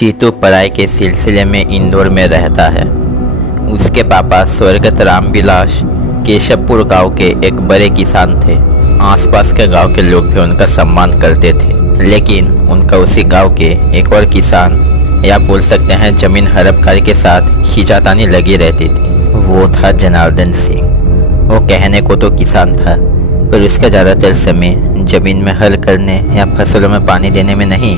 जीतू पढ़ाई के सिलसिले में इंदौर में रहता है। उसके पापा स्वर्गत रामविलास केशवपुर गांव के एक बड़े किसान थे। आसपास के गांव के लोग भी उनका सम्मान करते थे, लेकिन उनका उसी गांव के एक और किसान या बोल सकते हैं जमीन हड़पकारी के साथ खींचातानी लगी रहती थी। वो था जनार्दन सिंह। वो कहने को तो किसान था, पर उसका ज़्यादातर समय ज़मीन में हल करने या फसलों में पानी देने में नहीं,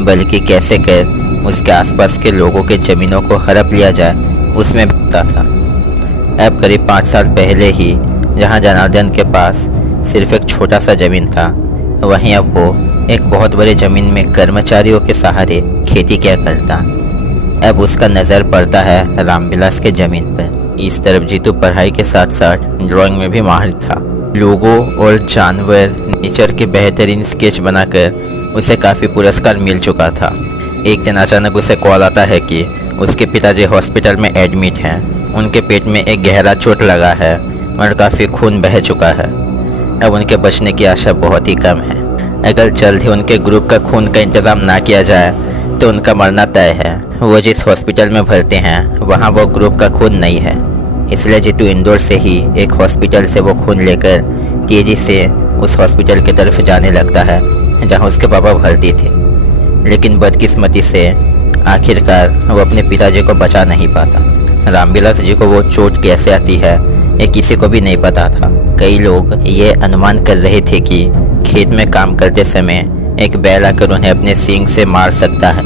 बल्कि कैसे कर उसके आसपास के लोगों के ज़मीनों को हड़प लिया जाए उसमें बीतता था। अब करीब 5 साल पहले ही जहां जनार्दन के पास सिर्फ एक छोटा सा ज़मीन था, वहीं अब वो एक बहुत बड़ी ज़मीन में कर्मचारियों के सहारे खेती किया करता। अब उसका नज़र पड़ता है रामविलास के ज़मीन पर। इस तरफ जीतू पढ़ाई के साथ साथ ड्राइंग में भी माहिर था। लोगों और जानवर नेचर के बेहतरीन स्केच बनाकर उसे काफ़ी पुरस्कार मिल चुका था। एक दिन अचानक उसे कॉल आता है कि उसके पिताजी हॉस्पिटल में एडमिट हैं। उनके पेट में एक गहरा चोट लगा है और काफ़ी खून बह चुका है। अब उनके बचने की आशा बहुत ही कम है। अगर जल्द ही उनके ग्रुप का खून का इंतज़ाम ना किया जाए तो उनका मरना तय है। वो जिस हॉस्पिटल में भर्ती हैं वहाँ वो ग्रुप का खून नहीं है, इसलिए जीतू इंदौर से ही एक हॉस्पिटल से वो खून लेकर तेज़ी से उस हॉस्पिटल की तरफ जाने लगता है जहाँ उसके पापा भर्ती थे। लेकिन बदकिस्मती से आखिरकार वो अपने पिताजी को बचा नहीं पाता। रामविलास जी को वो चोट कैसे आती है ये किसी को भी नहीं पता था। कई लोग ये अनुमान कर रहे थे कि खेत में काम करते समय एक बैल आकर उन्हें अपने सींग से मार सकता है,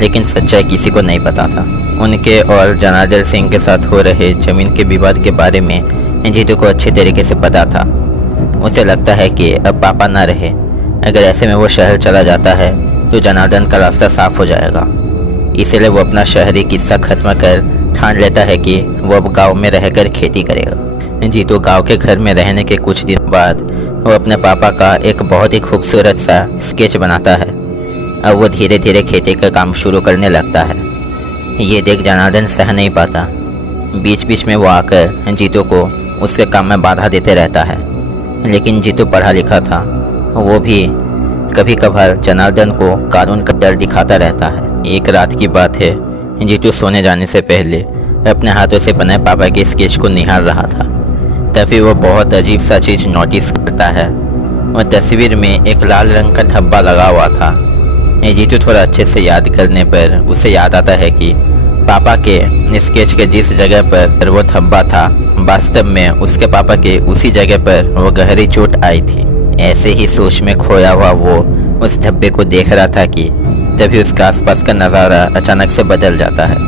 लेकिन सच्चाई किसी को नहीं पता था। उनके और जनार्दन सिंह के साथ हो रहे ज़मीन के विवाद के बारे में जीतू को अच्छे तरीके से पता था। उसे लगता है कि अब पापा ना रहे, अगर ऐसे में वो शहर चला जाता है तो जनार्दन का रास्ता साफ हो जाएगा। इसलिए वो अपना शहरी किस्सा खत्म कर ठान लेता है कि वो अब गांव में रहकर खेती करेगा। जीतू गांव के घर में रहने के कुछ दिन बाद वो अपने पापा का एक बहुत ही खूबसूरत सा स्केच बनाता है। अब वो धीरे धीरे खेती का काम शुरू करने लगता है। ये देख जनार्दन सह नहीं पाता। बीच बीच में वो आकर जीतू को उसके काम में बाधा देते रहता है, लेकिन जीतू पढ़ा लिखा था। वो भी कभी कभार जनार्दन को कानून का डर दिखाता रहता है। एक रात की बात है, जीतू सोने जाने से पहले अपने हाथों से बने पापा के स्केच को निहार रहा था। तभी वो बहुत अजीब सा चीज़ नोटिस करता है। और तस्वीर में एक लाल रंग का धब्बा लगा हुआ था। जीतू थोड़ा अच्छे से याद करने पर उसे याद आता है कि पापा के स्केच के जिस जगह पर वो धब्बा था, वास्तव में उसके पापा के उसी जगह पर वो गहरी चोट आई थी। ऐसे ही सोच में खोया हुआ वो उस धब्बे को देख रहा था कि तभी उसके आसपास का नज़ारा अचानक से बदल जाता है।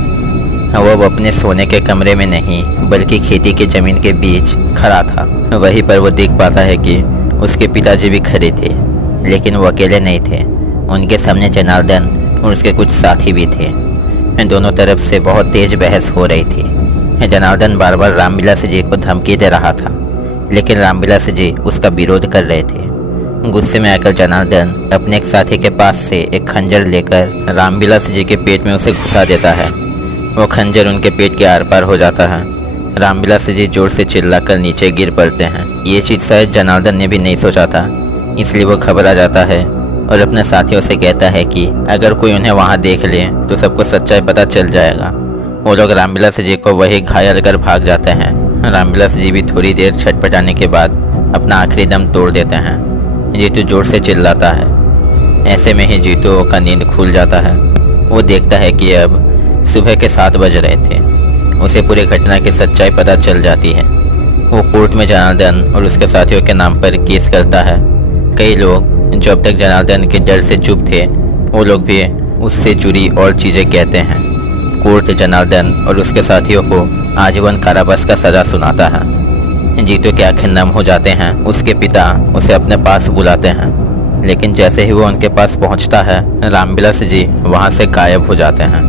वो अपने सोने के कमरे में नहीं बल्कि खेती की ज़मीन के बीच खड़ा था। वहीं पर वो देख पाता है कि उसके पिताजी भी खड़े थे, लेकिन वो अकेले नहीं थे। उनके सामने जनार्दन और उसके कुछ साथी भी थे। दोनों तरफ से बहुत तेज बहस हो रही थी। जनार्दन बार बार रामविलास जी को धमकी दे रहा था, लेकिन रामविलास जी उसका विरोध कर रहे थे। गुस्से में आकर जनार्दन अपने एक साथी के पास से एक खंजर लेकर रामविलास जी के पेट में उसे घुसा देता है। वो खंजर उनके पेट के आर पार हो जाता है। रामविलास जी जोर से चिल्लाकर नीचे गिर पड़ते हैं। ये चीज़ शायद जनार्दन ने भी नहीं सोचा था, इसलिए वो घबरा जाता है और अपने साथियों से कहता है कि अगर कोई उन्हें वहाँ देख ले तो सबको सच्चाई पता चल जाएगा। वो लोग रामविलास जी को वही घायल कर भाग जाते हैं। रामविलास जी भी थोड़ी देर छटपटाने के बाद अपना आखिरी दम तोड़ देते हैं। जीतू जोर से चिल्लाता है। ऐसे में ही जीतू का नींद खुल जाता है। वो देखता है कि अब सुबह के 7 बज रहे थे। उसे पूरी घटना की सच्चाई पता चल जाती है। वो कोर्ट में जनार्दन और उसके साथियों के नाम पर केस करता है। कई लोग जो अब तक जनार्दन के डर से चुप थे, वो लोग भी उससे जुड़ी और चीज़ें कहते हैं। कोर्ट जनार्दन और उसके साथियों को आजीवन कारावास का सज़ा सुनाता है। जीतू के आंखें नम हो जाते हैं। उसके पिता उसे अपने पास बुलाते हैं, लेकिन जैसे ही वो उनके पास पहुंचता है, रामविलास जी वहां से गायब हो जाते हैं।